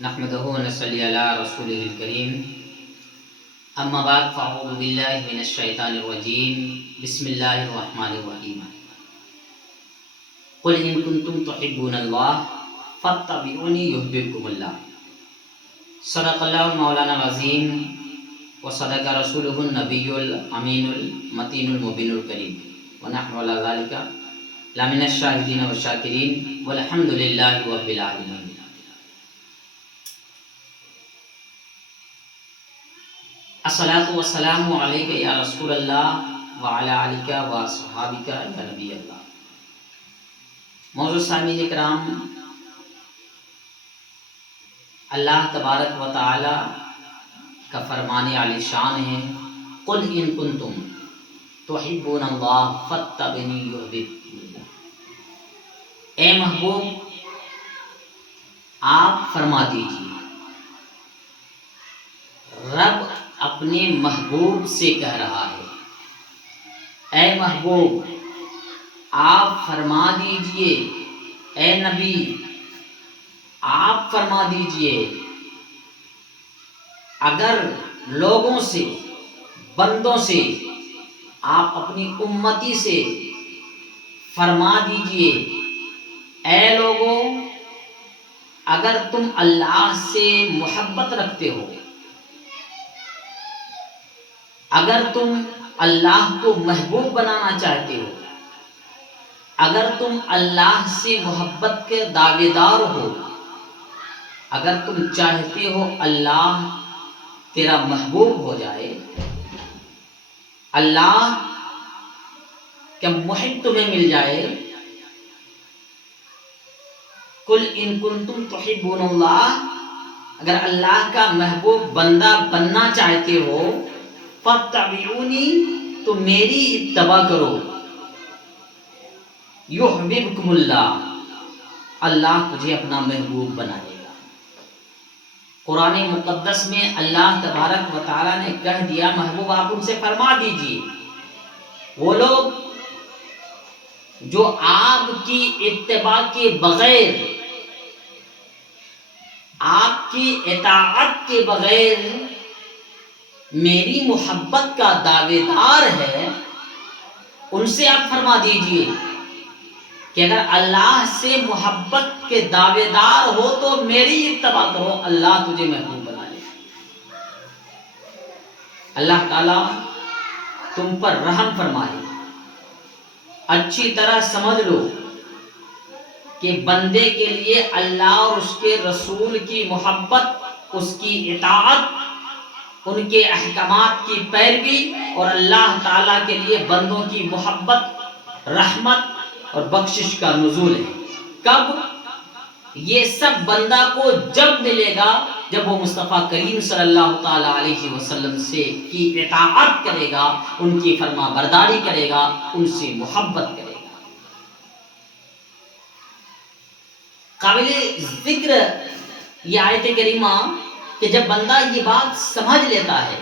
نحمده ونصلي على رسوله الكريم اما بعد فاعوذ بالله من الشیطان الرجیم بسم اللہ الرحمن الرحیم قل ان کنتم تحبون اللہ فاتبعونی یحببکم اللہ صدق اللہ مولانا العظیم وصدق رسولہ النبی الامین المتین المبین الکریم ونحن علی ذلک لمن الشاہدین والشاکرین والحمد للہ رب العالمین۔ الصلاۃ والسلام علیک یا رسول اللہ وعلی آلک و صحابک یا نبی اللہ۔ معزز سامعین کرام، اللہ تبارک و تعالی کا فرمان عالی شان ہے، قل ان کنتم تحبون اللہ فاتبعونی یحببکم اللہ۔ اے محبوب، آپ فرما دیجیے، رب اپنے محبوب سے کہہ رہا ہے، اے محبوب آپ فرما دیجئے، اے نبی آپ فرما دیجئے، اگر لوگوں سے، بندوں سے، آپ اپنی امتی سے فرما دیجئے، اے لوگوں اگر تم اللہ سے محبت رکھتے ہو، اگر تم اللہ کو محبوب بنانا چاہتے ہو، اگر تم اللہ سے محبت کے دعوے دار ہو، اگر تم چاہتے ہو اللہ تیرا محبوب ہو جائے، اللہ کا محب تمہیں مل جائے، قل ان کنتم تحبون اللہ، اگر اللہ کا محبوب بندہ بننا چاہتے ہو، فاتبعونی تو میری اتباع کرو، یحببکم اللہ، اللہ تجھے اپنا محبوب بنائے گا۔ قرآن مقدس میں اللہ تبارک و تعالیٰ نے کہہ دیا، محبوب آپ ان سے فرما دیجئے، وہ لوگ جو آپ کی اتباع کے بغیر، آپ کی اطاعت کے بغیر میری محبت کا دعوے دار ہے، ان سے آپ فرما دیجئے کہ اگر اللہ سے محبت کے دعوے دار ہو تو میری اتباع کرو، اللہ تجھے محبوب بنائے۔ اللہ تعالیٰ تم پر رحم فرمائے۔ اچھی طرح سمجھ لو کہ بندے کے لیے اللہ اور اس کے رسول کی محبت، اس کی اطاعت، ان کے احکامات کی پیروی، اور اللہ تعالیٰ کے لیے بندوں کی محبت، رحمت اور بخشش کا نزول ہے۔ کب؟ یہ سب بندہ کو جب ملے گا جب وہ مصطفیٰ کریم صلی اللہ تعالیٰ علیہ وسلم سے کی اطاعت کرے گا، ان کی فرما برداری کرے گا، ان سے محبت کرے گا۔ قابل ذکر یہ آیت کریمہ کہ جب بندہ یہ بات سمجھ لیتا ہے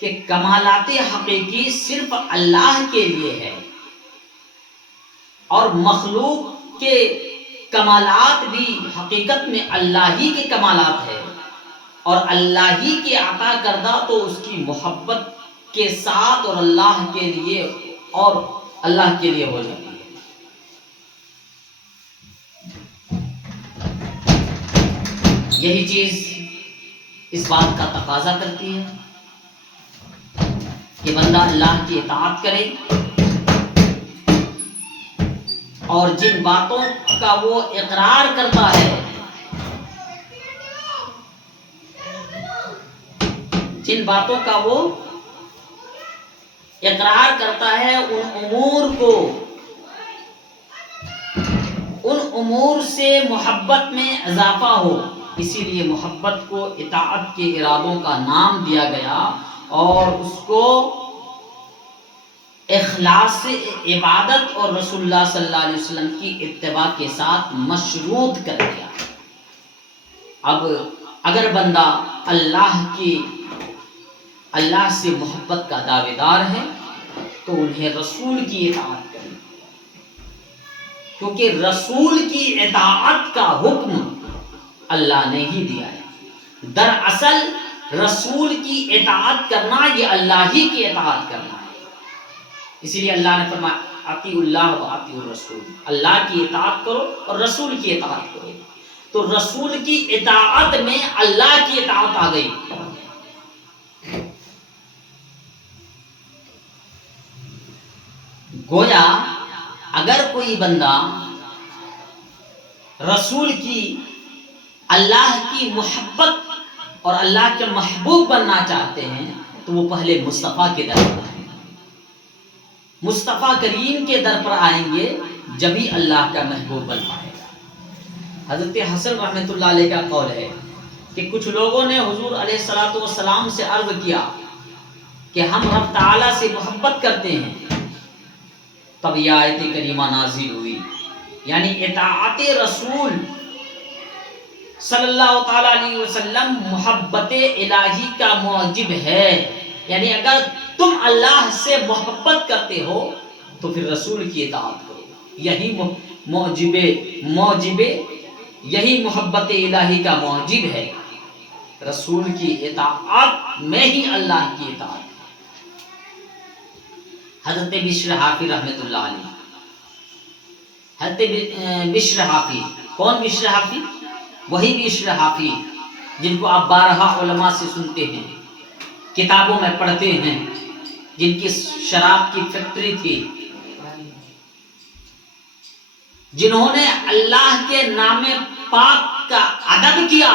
کہ کمالات حقیقی صرف اللہ کے لیے ہے اور مخلوق کے کمالات بھی حقیقت میں اللہ ہی کے کمالات ہے، اور اللہ ہی کے عطا کردہ تو اس کی محبت کے ساتھ اور اللہ کے لیے ہو جاتی ہے۔ یہی چیز اس بات کا تقاضا کرتی ہے کہ بندہ اللہ کی اطاعت کرے، اور جن باتوں کا وہ اقرار کرتا ہے، جن باتوں کا وہ اقرار کرتا ہے، ان امور سے محبت میں اضافہ ہو۔ اسی لیے محبت کو اطاعت کے ارادوں کا نام دیا گیا، اور اس کو اخلاص عبادت اور رسول اللہ صلی اللہ علیہ وسلم کی اتباع کے ساتھ مشروط کر دیا۔ اب اگر بندہ اللہ سے محبت کا دعوے دار ہے تو انہیں رسول کی اطاعت کرے، کیونکہ رسول کی اطاعت کا حکم اللہ نے ہی دیا ہے۔ دراصل رسول کی اطاعت کرنا یہ اللہ ہی کی اطاعت کرنا ہے۔ اسی لیے اللہ نے فرمایا اطیعوا اللہ و اطیعوا الرسول، اللہ کی اطاعت کرو اور رسول کی اطاعت کرو۔ تو رسول کی اطاعت میں اللہ کی اطاعت آ گئی۔ گویا اگر کوئی بندہ رسول کی، اللہ کی محبت اور اللہ کے محبوب بننا چاہتے ہیں تو وہ پہلے مصطفیٰ کے در پر آئیں، مصطفیٰ کریم کے در پر آئیں گے جبھی اللہ کا محبوب بن پائے گا۔ حضرت حسن رحمۃ اللہ علیہ کا قول ہے کہ کچھ لوگوں نے حضور علیہ السلام سے عرض کیا کہ ہم رب تعالیٰ سے محبت کرتے ہیں، تب یہ آیت کریمہ نازل ہوئی، یعنی اطاعت رسول صلی اللہ تعالیٰ علیہ وسلم محبت الہی کا موجب ہے۔ یعنی اگر تم اللہ سے محبت کرتے ہو تو پھر رسول کی اطاعت کرو، یہی موجب یہی محبت الہی کا موجب ہے۔ رسول کی اطاعت میں ہی اللہ کی اطاعت ہے۔ حضرت بشر حافی رحمۃ اللہ علیہ، حضرت بشر حافی، کون بشر حافی؟ وہی بشر حافی جن کو آپ بارہا علماء سے سنتے ہیں، کتابوں میں پڑھتے ہیں، جن کی شراب کی فیکٹری تھی، جنہوں نے اللہ کے نام پاک کا ادب کیا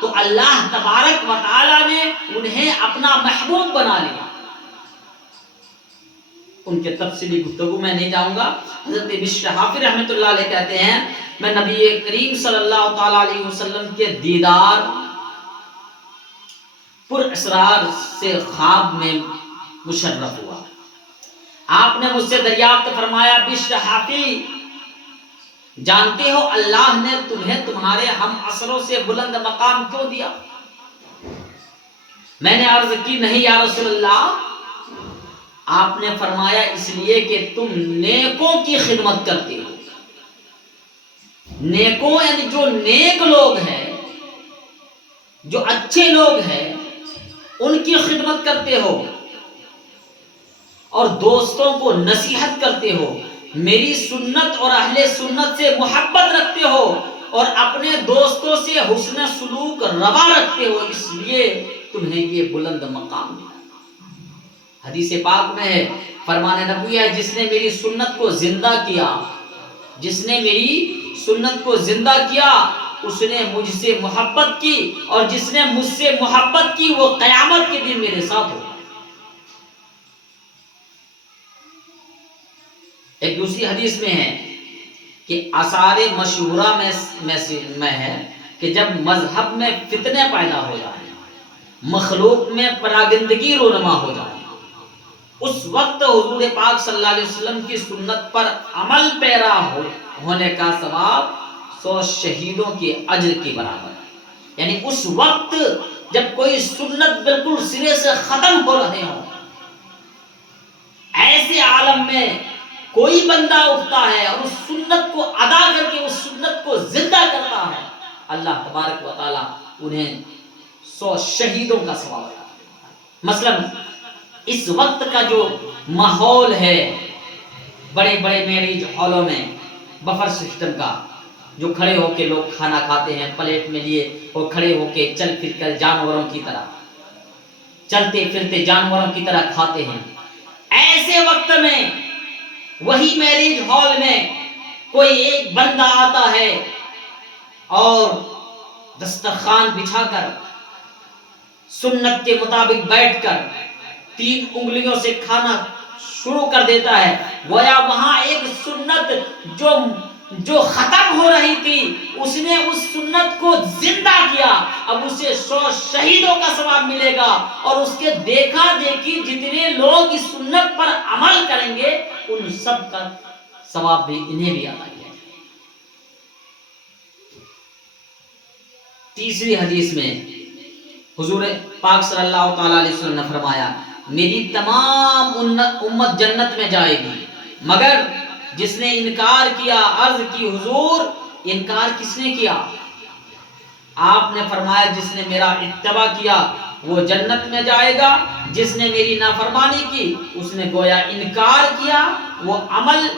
تو اللہ تبارک و تعالی نے انہیں اپنا محبوب بنا لیا۔ ان کے تفصیلی گفتگو میں نہیں جاؤں گا۔ حضرت بشر حافی رحمۃ اللہ علیہ کہتے ہیں میں نبی کریم صلی اللہ تعالی علیہ وسلم کے دیدار پر اسرار سے خواب میں مشرف ہوا۔ آپ نے مجھ سے دریافت فرمایا بشر حافی، جانتے ہو اللہ نے تمہیں تمہارے ہم عصروں سے بلند مقام کیوں دیا؟ میں نے عرض کی نہیں یا رسول اللہ۔ آپ نے فرمایا اس لیے کہ تم نیکوں کی خدمت کرتے ہو۔ نیکوں یعنی جو نیک لوگ ہیں، جو اچھے لوگ ہیں، ان کی خدمت کرتے ہو اور دوستوں کو نصیحت کرتے ہو، میری سنت اور اہل سنت سے محبت رکھتے ہو اور اپنے دوستوں سے حسن سلوک روا رکھتے ہو، اس لیے تمہیں یہ بلند مقام ملا۔ حدیث پاک میں ہے، فرمان نبوی ہے، جس نے میری سنت کو زندہ کیا، جس نے میری سنت کو زندہ کیا اس نے مجھ سے محبت کی، اور جس نے مجھ سے محبت کی وہ قیامت کے دن میرے ساتھ ہوگا۔ ایک دوسری حدیث میں ہے کہ آثار مشہورہ میں ہے کہ جب مذہب میں فتنے پیدا ہو جائیں، مخلوق میں پراگندگی رونما ہو جائے، اس وقت حضور پاک صلی اللہ علیہ وسلم کی سنت پر عمل پیرا ہونے کا ثواب 100 شہیدوں کے اجر کے برابر ہے۔ یعنی اس وقت جب کوئی سنت بالکل سرے سے ختم ہو رہے ہوں، ایسے عالم میں کوئی بندہ اٹھتا ہے اور اس سنت کو ادا کر کے اس سنت کو زندہ کرتا ہے، اللہ تبارک و تعالی انہیں 100 شہیدوں کا ثواب دیتا ہے۔ مثلا اس وقت کا جو ماحول ہے، بڑے بڑے میرج ہالوں میں بفر سسٹم کا، جو کھڑے ہو کے لوگ کھانا کھاتے ہیں پلیٹ میں لیے، اور کھڑے ہو کے چل پھر کر جانوروں کی طرح چلتے پھرتے جانوروں کی طرح کھاتے ہیں، ایسے وقت میں وہی میرج ہال میں کوئی ایک بندہ آتا ہے اور دسترخوان بچھا کر سنت کے مطابق بیٹھ کر 3 انگلیوں سے کھانا شروع کر دیتا ہے، گویا وہاں ایک سنت جو ختم ہو رہی تھی اس نے اس سنت کو زندہ کیا، اب اسے 100 شہیدوں کا ثواب ملے گا، اور اس کے دیکھا دیکھی جتنے لوگ اس سنت پر عمل کریں گے ان سب کا ثواب بھی انہیں بھی عطا کیا جائے۔ تیسری حدیث میں حضور پاک صلی اللہ تعالی علیہ وسلم نے فرمایا میری تمام امت جنت میں جائے گی مگر جس نے انکار کیا۔ عرض کی حضور انکار کس نے کیا؟ آپ نے فرمایا جس نے میرا اتباع کیا وہ جنت میں جائے گا، جس نے میری نافرمانی کی اس نے گویا انکار کیا، وہ عمل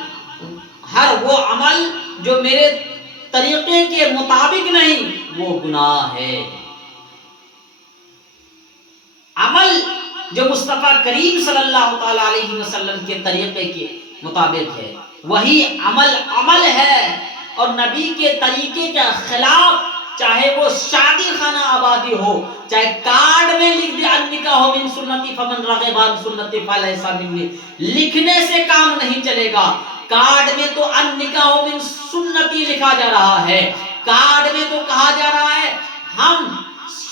ہر وہ عمل جو میرے طریقے کے مطابق نہیں وہ گناہ ہے۔ عمل جو مصطفیٰ کریم صلی اللہ تعالی علیہ وسلم کے طریقے کے مطابق ہے وہی عمل ہے، اور نبی کے طریقے کے خلاف چاہے وہ شادی خانہ آبادی ہو، چاہے کارڈ میں لکھ دے النکاح من سنتی فمن رغب عن سنتی فلیس منی، لکھنے سے کام نہیں چلے گا۔ کارڈ میں تو النکاح من سنتی لکھا جا رہا ہے، کارڈ میں تو کہا جا رہا ہے ہم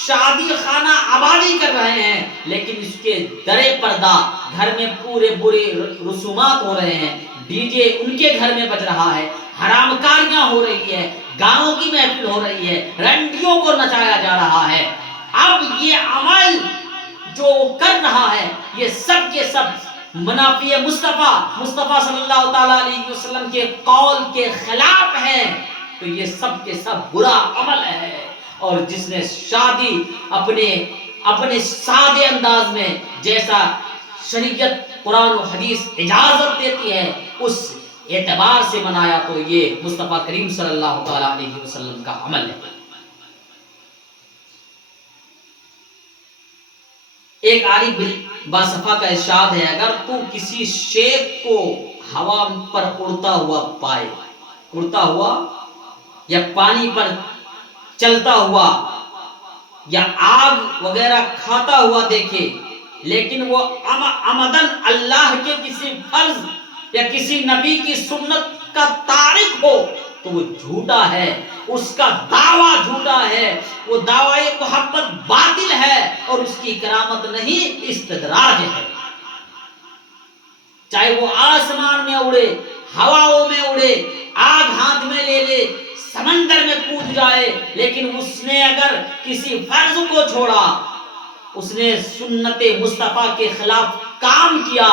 شادی خانہ آبادی کر رہے ہیں، لیکن اس کے درے پردہ گھر میں پورے برے رسومات ہو رہے ہیں، ڈی جے ان کے گھر میں بج رہا ہے، حرام کاریاں ہو رہی ہے، گاؤں کی محفل ہو رہی ہے، رنڈیوں کو نچایا جا رہا ہے۔ اب یہ عمل جو کر رہا ہے یہ سب کے سب منافی مصطفیٰ صلی اللہ تعالی علیہ وسلم کے قول کے خلاف ہے، تو یہ سب کے سب برا عمل ہے۔ اور جس نے شادی اپنے سادے انداز میں جیسا شریعت قرآن و حدیث اجازت دیتی ہے اس اعتبار سے منایا تو یہ مصطفیٰ کریم صلی اللہ تعالی علیہ وسلم کا عمل ہے۔ ایک عارف باصفا کا ارشاد ہے، اگر تو کسی شیخ کو ہوا پر اڑتا ہوا پائے، اڑتا ہوا یا پانی پر چلتا ہوا یا آگ وغیرہ کھاتا ہوا دیکھے، لیکن وہ عمدن اللہ کے کسی فرض یا کسی نبی کی سنت کا تارک ہو تو وہ جھوٹا ہے، اس کا دعویٰ جھوٹا ہے، وہ دعوی محبت باطل ہے اور اس کی کرامت نہیں استدراج ہے۔ چاہے وہ آسمان میں اڑے، ہواؤں میں اڑے، آگ ہاتھ میں لے لے، سمندر میں کود جائے، لیکن اس نے اگر کسی فرض کو چھوڑا، اس نے سنت مصطفیٰ کے خلاف کام کیا،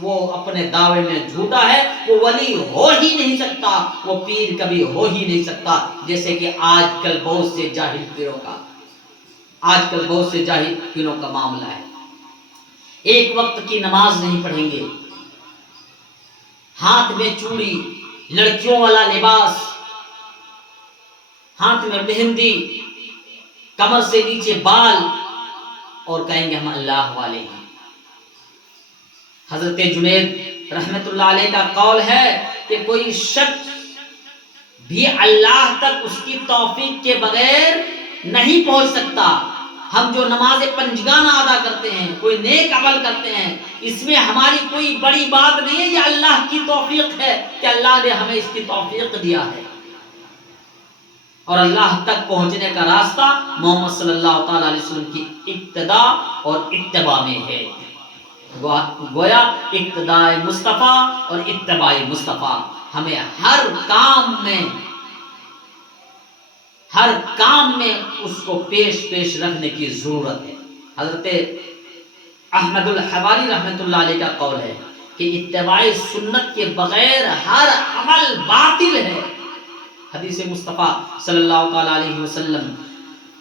وہ اپنے دعوے میں جھوٹا ہے، وہ ولی ہو ہی نہیں سکتا، وہ پیر کبھی ہو ہی نہیں سکتا۔ جیسے کہ آج کل بہت سے جاہل پیروں کا معاملہ ہے، ایک وقت کی نماز نہیں پڑھیں گے، ہاتھ میں چوڑی، لڑکیوں والا لباس، ہاتھ میں مہندی، کمر سے نیچے بال، اور کہیں گے ہم اللہ والے ہیں۔ حضرت جنید رحمت اللہ علیہ کا قول ہے کہ کوئی شخص بھی اللہ تک اس کی توفیق کے بغیر نہیں پہنچ سکتا۔ ہم جو نماز پنجگانہ ادا کرتے ہیں، کوئی نیک عمل کرتے ہیں، اس میں ہماری کوئی بڑی بات نہیں ہے، یہ اللہ کی توفیق ہے کہ اللہ نے ہمیں اس کی توفیق دیا ہے، اور اللہ تک پہنچنے کا راستہ محمد صلی اللہ تعالی علیہ وسلم کی اقتداء اور اتباع میں ہے۔ گویا اقتداء مصطفیٰ اور اتباع مصطفیٰ ہمیں ہر کام میں اس کو پیش رکھنے کی ضرورت ہے۔ حضرت احمد الحواری رحمت اللہ علیہ کا قول ہے کہ اتباع سنت کے بغیر ہر عمل باطل ہے۔ حدیث مصطفیٰ صلی اللہ تعالی علیہ وسلم،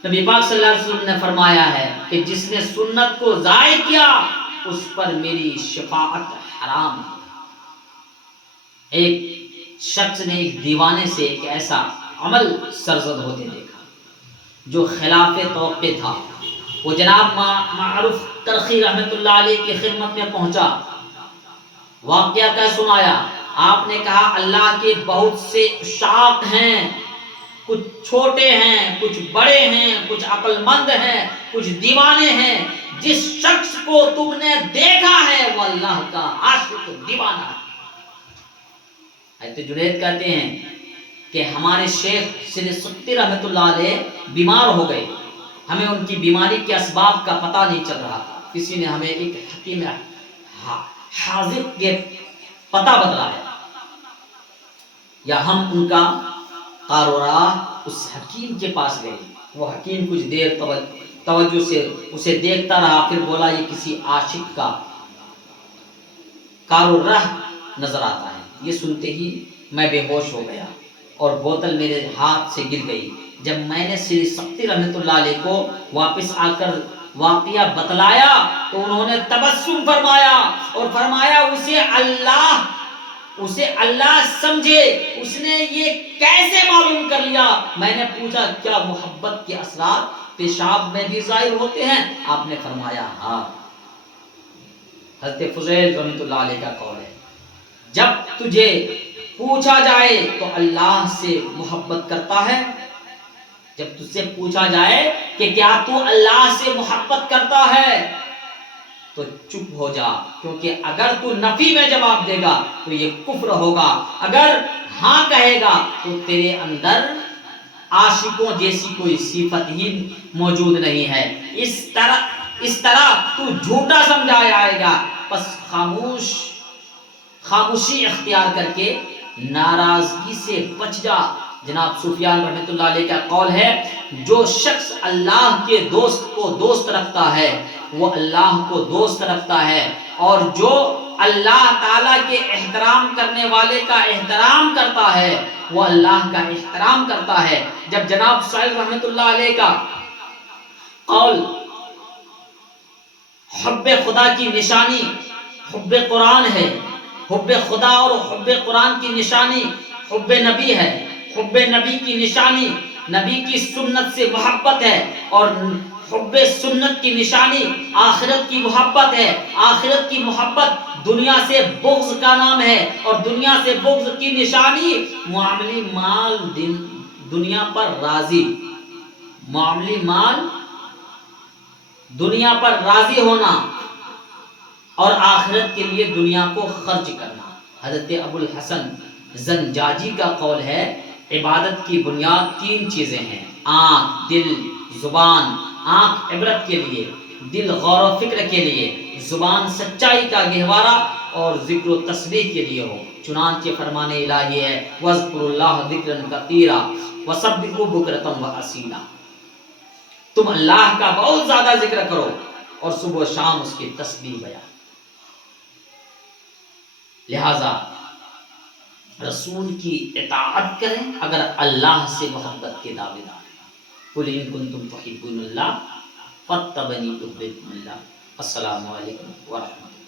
نبی پاک صلی اللہ علیہ وسلم نے فرمایا ہے کہ جس نے سنت کو ضائع کیا اس پر میری شفاعت حرام ہے۔ ایک شخص نے ایک دیوانے سے ایک ایسا عمل سرزد ہوتے دیکھا جو خلاف توقع تھا۔ وہ جناب معروف کرخی رحمت اللہ علیہ کی خدمت میں پہنچا، واقعہ کا سنایا۔ آپ نے کہا اللہ کے بہت سے عشاق ہیں، کچھ چھوٹے ہیں، کچھ بڑے ہیں، کچھ عقل مند ہیں، کچھ دیوانے ہیں۔ جس شخص کو تم نے دیکھا ہے وہ اللہ کا عاشق دیوانہ ہے۔ حضرت جنید کہتے ہیں کہ ہمارے شیخ سید سکتی رحمت اللہ علیہ بیمار ہو گئے، ہمیں ان کی بیماری کے اسباب کا پتہ نہیں چل رہا تھا۔ کسی نے ہمیں ایک حکیم حاضر کے پتہ بتلایا، یا ہم ان کا قاروراہ اس حکیم کے پاس گئے۔ وہ حکیم کچھ دیر توجہ سے اسے دیکھتا رہا، پھر بولا یہ کسی عاشق کا قاروراہ نظر آتا ہے۔ یہ سنتے ہی میں بے ہوش ہو گیا اور بوتل میرے ہاتھ سے گر گئی۔ جب میں نے سری سختی رحمۃ اللہ علیہ کو واپس آ کر واقعہ بتلایا تو انہوں نے تبسم فرمایا اور فرمایا اسے اللہ سمجھے، اس نے یہ کیسے معلوم کر لیا؟ میں نے پوچھا کیا محبت کے اثرات پیشاب میں بھی ظاہر ہوتے ہیں؟ آپ نے فرمایا ہاں۔ حضرت فضیل رحمۃ اللہ علیہ کا قول ہے جب تجھے پوچھا جائے تو اللہ سے محبت کرتا ہے، جب تجھ سے پوچھا جائے کہ کیا تو اللہ سے محبت کرتا ہے تو چپ ہو جا، کیونکہ اگر تو نفی میں جواب دے گا تو یہ کفر ہوگا، اگر ہاں کہے گا تو تیرے اندر عاشقوں جیسی کوئی صفت ہی موجود نہیں ہے، اس طرح تو جھوٹا سمجھا جائے گا۔ پس خاموشی اختیار کر کے ناراضگی سے بچ جا۔ جناب سفیان رحمۃ اللہ علیہ کا قول ہے جو شخص اللہ کے دوست کو دوست رکھتا ہے وہ اللہ کو دوست رکھتا ہے، اور جو اللہ تعالیٰ کے احترام کرنے والے کا احترام کرتا ہے وہ اللہ کا احترام کرتا ہے۔ جب جناب سہیل رحمۃ اللہ علیہ کا قول حب خدا کی نشانی حب قرآن ہے، حب خدا اور حب قرآن کی نشانی حب نبی ہے، حب نبی کی نشانی نبی کی سنت سے محبت ہے، اور حب سنت کی نشانی آخرت کی محبت ہے، آخرت کی محبت دنیا سے بغض کا نام ہے، اور دنیا سے بغض کی نشانی معاملی مال دنیا پر راضی، معاملی مال دنیا پر راضی ہونا اور آخرت کے لیے دنیا کو خرچ کرنا۔ حضرت ابو الحسن زنجاجی کا قول ہے عبادت کی بنیاد تین چیزیں ہیں، آنکھ، دل، زبان۔ آنکھ عبرت کے لیے، دل غور و فکر کے لیے، زبان سچائی کا گہوارہ اور ذکر و تسبیح کے لیے ہو۔ چنانچہ فرمان الہی ہے وَاذْكُرُوا اللَّهَ ذِكْرًا كَثِيرًا وَسَبِّحُوهُ بُكْرَةً وَأَصِيلًا۔ تم اللہ کا بہت زیادہ ذکر کرو اور صبح و شام اس کی تسبیح بیان۔ لہذا رسول کی اطاعت کریں اگر اللہ سے محبت کے دعوے دار ہیں۔ قُلْ إِن كُنتُمْ تُحِبُّونَ اللَّهَ فَاتَّبِعُونِي يُحْبِبْكُمُ اللَّهُ۔ السلام علیکم ورحمۃ اللہ۔